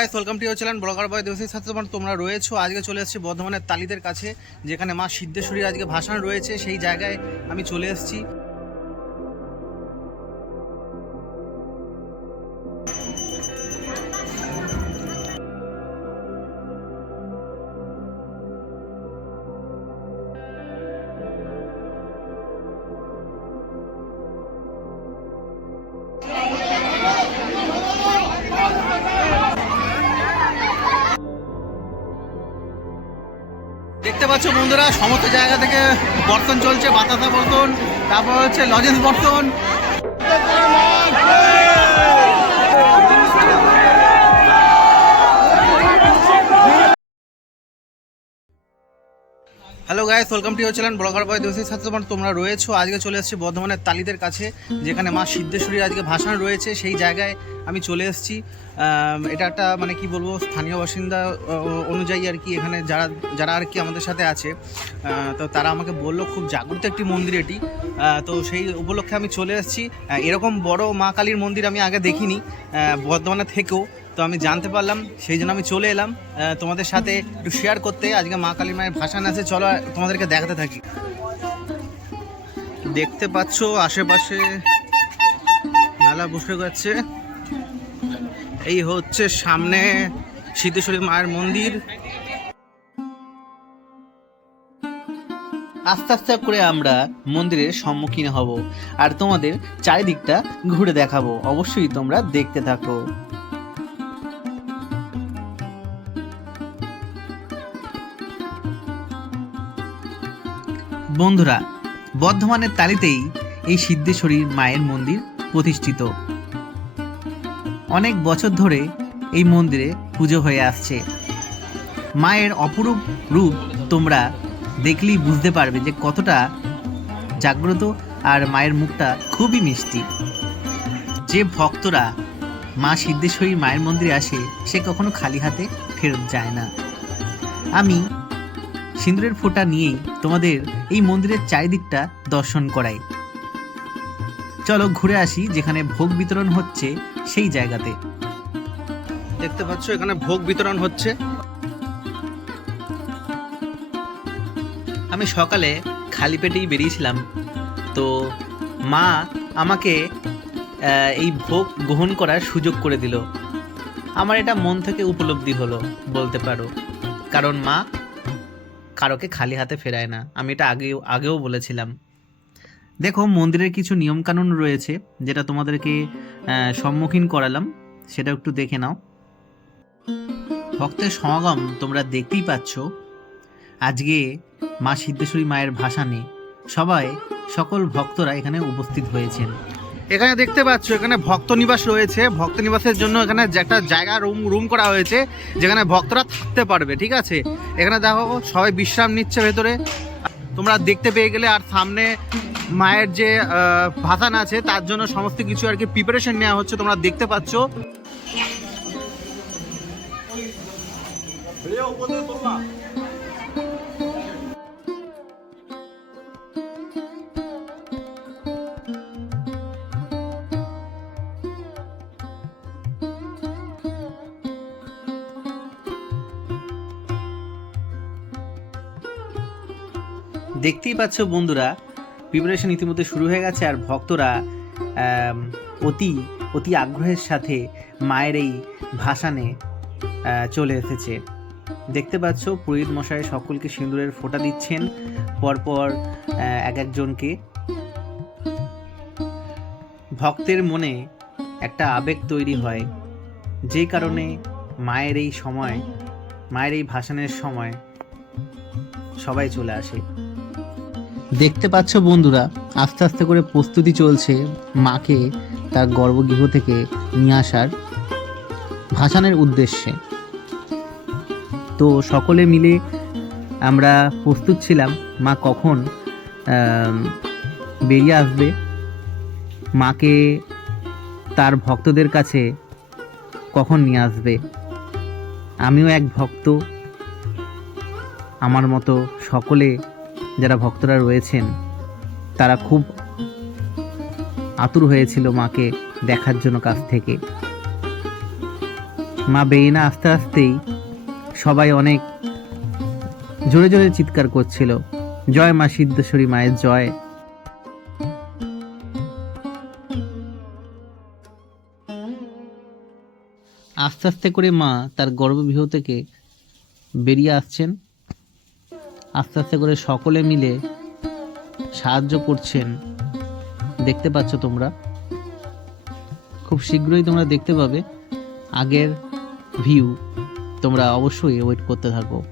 Guys welcome to your channel blogger boy দেবসীর সাথে তোমার তোমরা রয়েছো, আজকে চলে এসেছি বর্ধমানের তালিদের কাছে, যেখানে মা সিদ্ধেশ্বরীর আজকে ভাষণ রয়েছে, সেই জায়গায় আমি চলে এসেছি। দেখতে পাচ্ছ বন্ধুরা সমস্ত জায়গা থেকে বর্তন চলছে বাতাসা বর্তন তারপর হচ্ছে lozenges বর্তন। Hello guys welcome to channel blogger boy Debashree ছাত্রবান তোমরা রয়েছো। আজকে চলে এসেছি বর্ধমানের তালিদের কাছে, যেখানে মা সিদ্ধেশ্বরীর আজকে ভাসান রয়েছে। সেই জায়গায় আমি চলে এসেছি। এটা একটা মানে কি বলব, স্থানীয় বাসিন্দা অনুযায়ী আর কি এখানে যারা যারা আর কি আমাদের সাথে আছে তো তারা আমাকে বলল, খুব জাগ্রত একটি মন্দির এটি। তো সেই উপলক্ষে আমি চলে এসেছি। এরকম বড় মা কালীর মন্দির আমি আগে দেখিনি বর্ধমানে থেকেও। তো আমি জানতে পারলাম, সেই জন্য আমি চলে এলাম। তোমাদের সাথে একটু শেয়ার করতে। আজকে মা কালী মায়ের ভাসান আছে, চলো তোমাদেরকে দেখাতে থাকি। দেখতে পাচ্ছ আশেপাশে মেলা বসে গেছে। এই হচ্ছে সামনে সিদ্ধেশ্বরী মায়ের মন্দির। আস্তে আস্তে করে আমরা মন্দিরের সম্মুখীন হব আর তোমাদের চারিদিকটা ঘুরে দেখাবো। অবশ্যই তোমরা দেখতে থাকো। বন্ধুরা, বর্ধমানের তালিতেই এই সিদ্ধেশ্বরীর মায়ের মন্দির প্রতিষ্ঠিত। অনেক বছর ধরে এই মন্দিরে পুজো হয়ে আসছে। মায়ের অপরূপ রূপ তোমরা দেখলেই বুঝতে পারবে যে কতটা জাগ্রত আর মায়ের মুখটা খুবই মিষ্টি। যে ভক্তরা মা সিদ্ধেশ্বরী মায়ের মন্দিরে আসে, সে কখনো খালি হাতে ফেরত যায় না। আমি সিঁদুরের ফোঁটা নিয়েই তোমাদের এই মন্দিরের চারিদিকটা দর্শন করাই। চলো ঘুরে আসি যেখানে ভোগ বিতরণ হচ্ছে সেই জায়গাতে। দেখতে পাচ্ছ, এখানে ভোগ বিতরণ হচ্ছে। আমি সকালে খালি পেটেই বেরিয়েছিলাম। তো মা আমাকে এই ভোগ গ্রহণ করার সুযোগ করে দিল। আমার এটা মন থেকে উপলব্ধি হলো, বলতে পারো। কারণ মা কারোকে খালি হাতে ফেরায় না। আমি এটা আগেও আগেও বলেছিলাম। দেখো, মন্দিরের কিছু নিয়মকানুন রয়েছে, যেটা তোমাদেরকে সম্মুখীন করালাম। সেটা একটু দেখে নাও। ভক্তের সমাগম তোমরা দেখতেই পাচ্ছ। আজকে মা সিদ্ধেশ্বরী মায়ের ভাসানে সবাই, সকল ভক্তরা এখানে উপস্থিত হয়েছেন। এখানে দেখতে পাচ্ছ, এখানে ভক্ত নিবাস রয়েছে। ভক্ত নিবাসের জন্য এখানে একটা জায়গা রুম রুম করা হয়েছে, যেখানে ভক্তরা থাকতে পারবে, ঠিক আছে? এখানে দেখো, সবাই বিশ্রাম নিচ্ছে ভেতরে। তোমরা দেখতে পেয়ে গেলে আর সামনে মায়ের যে ভাসান আছে, তার জন্য সমস্ত কিছু আর কি প্রিপারেশন নেওয়া হচ্ছে, তোমরা দেখতে পাচ্ছ। দেখতেই পাচ্ছ বন্ধুরা প্রিপারেশন ইতিমধ্যে শুরু হয়ে গেছে আর ভক্তরা অতি অতি আগ্রহের সাথে মায়ের এই ভাসানে চলে এসেছে। দেখতে পাচ্ছ পুরোহিত মশাই সকলকে সিঁদুরের ফোঁটা দিচ্ছেন, পরপর এক একজনকে। ভক্তের মনে একটা আবেগ তৈরি হয়, যে কারণে মায়ের এই সময়, মায়ের এই ভাসানের সময় সবাই চলে আসে। দেখতে পাচ্ছ বন্ধুরা, আস্তে আস্তে করে প্রস্তুতি চলছে মাকে তার গর্ভগৃহ থেকে নিয়ে আসার ভাসানের উদ্দেশ্যে। তো সকলে মিলে আমরা প্রস্তুত ছিলাম, মা কখন বেরিয়ে আসবে। মাকে তার ভক্তদের কাছে কখন নিয়ে আসবে? আমিও এক ভক্ত। আমার মতো সকলে যারা ভক্তরা রয়েছেন, তারা খুব আতুর হয়েছিল মাকে দেখার জন্য কাছ থেকে। মা বেরিয়ে না আস্তে আস্তেই সবাই অনেক জোরে জোরে চিৎকার করছিল, জয় মা সিদ্ধেশ্বরী মায়ের জয়। আস্তে আস্তে করে মা তার গর্ভগৃহ থেকে বেরিয়ে আসছেন। আস্তে আস্তে করে সকলে মিলে সাহায্য করছেন। দেখতে পাচ্ছ তোমরা। খুব শীঘ্রই তোমরা দেখতে পাবে। আগের ভিউ তোমরা অবশ্যই ওয়েট করতে থাকো।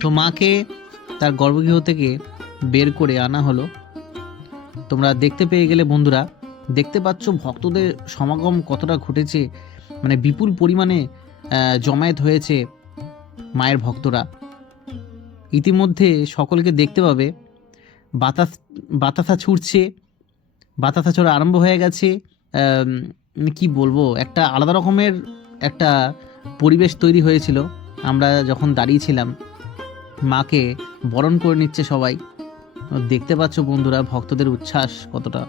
তো মাকে তার গর্ভগৃহ থেকে বের করে আনা হলো। তোমরা দেখতে পেয়ে গেলে বন্ধুরা, দেখতে পাচ্ছ ভক্তদের সমাগম কতটা ঘটেছে। মানে বিপুল পরিমাণে জমায়েত হয়েছে মায়ের ভক্তরা। ইতিমধ্যে সকলকে দেখতে পাবে, বাতাস, বাতাসা ছুটছে, বাতাসা ছোড়া আরম্ভ হয়ে গেছে। কি বলব, একটা আলাদা রকমের একটা পরিবেশ তৈরি হয়েছিল। আমরা যখন দাঁড়িয়েছিলাম মাকে বরণ করে নিচ্ছে সবাই। দেখতে পাচ্ছ বন্ধুরা ভক্তদের উচ্ছ্বাস কতটা।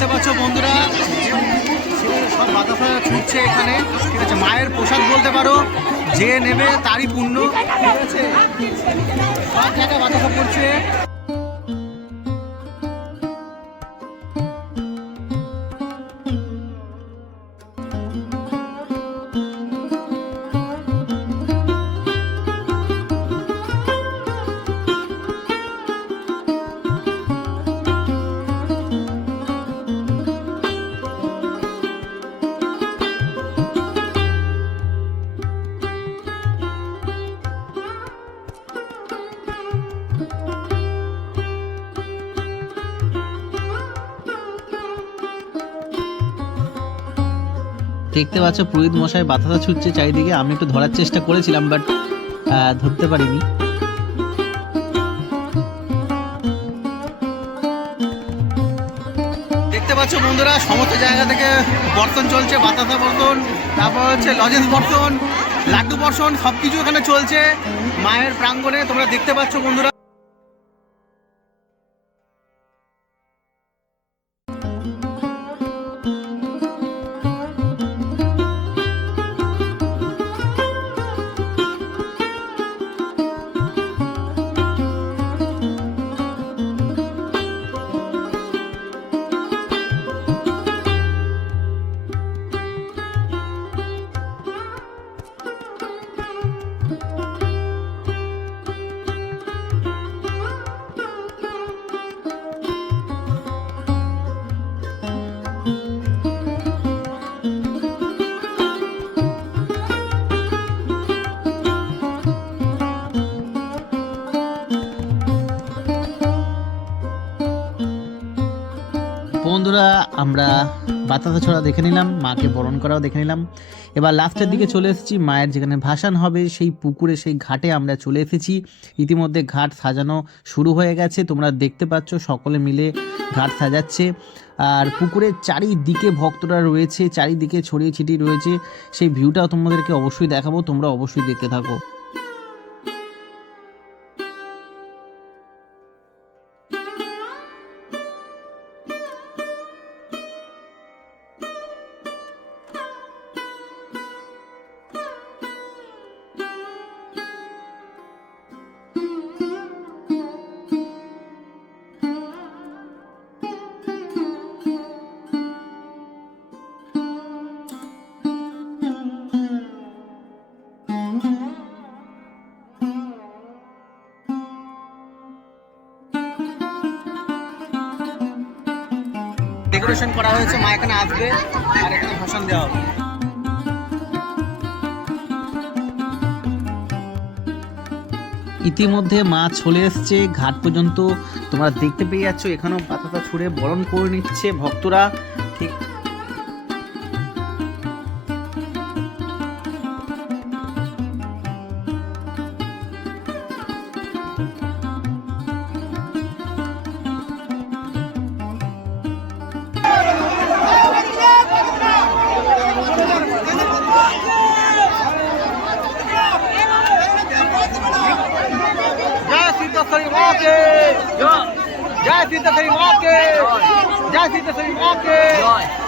দেখতে পাচ্ছ বন্ধুরা। সব বাতাসা ছুটছে এখানে। ঠিক আছে, মায়ের পোশাক বলতে পারো। যে নেবে তারই পুণ্য। ঠিক আছে? সব বাতাসা পড়ছে। দেখতে পাচ্ছ পুরোহিত মশাই বাতাসা ছুটছে চারিদিকে, আমি একটু ধরার চেষ্টা করেছিলাম বাট ধরতে পারিনি। দেখতে পাচ্ছ বন্ধুরা, সমস্ত জায়গা থেকে বর্তন চলছে, বাতাসা বর্তন তারপর হচ্ছে লজেন্স বর্তন লাড্ডু বর্ষণ সব কিছু এখানে চলছে, মায়ের প্রাঙ্গণে তোমরা দেখতে পাচ্ছ বন্ধুরা। বন্ধুরা, আমরা বাতাসা ছড়া দেখে নিলাম, মাকে বরণ করাও দেখে নিলাম। এবার লাস্টের দিকে চলে এসেছি, মায়ের যেখানে ভাসান হবে, সেই পুকুরে, সেই ঘাটে আমরা চলে এসেছি। ইতিমধ্যে ঘাট সাজানো শুরু হয়ে গেছে, তোমরা দেখতে পাচ্ছ, সকলে মিলে ঘাট সাজাচ্ছে। আর পুকুরের চারিদিকে ভক্তরা রয়েছে, চারিদিকে ছড়িয়ে ছিটিয়ে রয়েছে, সেই ভিউটাও তোমাদেরকে অবশ্যই দেখাবো, তোমরা অবশ্যই দেখতে থাকো। ডেকোরেশন করা হয়েছে, মা এখানে আসবে, আর এখানে ভাষণ দেওয়া হবে। ইতিমধ্যে মা চলে এসছে, ঘাট পর্যন্ত। তোমরা দেখতে পেয়ে যাচ্ছ, এখানেও পাতাটা ছুঁড়ে বরণ করে নিচ্ছে ভক্তরা। ঠিক Salim Wake! Jai Sita Salim Wake! Jai Sita Salim Wake!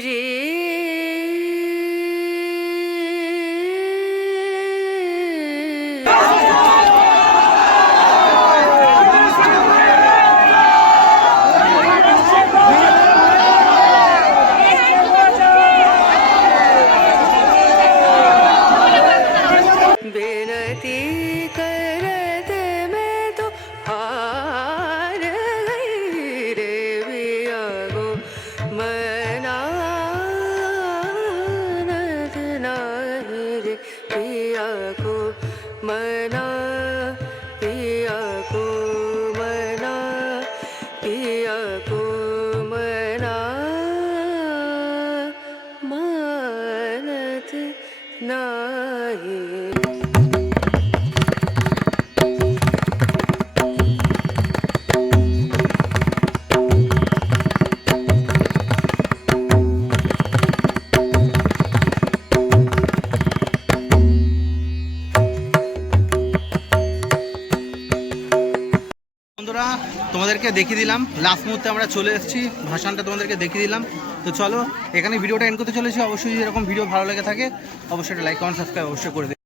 রে তোমাদেরকে দেখিয়ে দিলাম। লাস্ট মুহূর্তে আমরা চলে এসেছি। ভাসানটা তোমাদেরকে দেখিয়ে দিলাম। তো চলো, এখানে ভিডিওটা এন্ড করতে চলেছি। অবশ্যই যদি এরকম ভিডিও ভালো লেগে থাকে, অবশ্যই একটা লাইক কমেন্ট সাবস্ক্রাইব অবশ্যই করে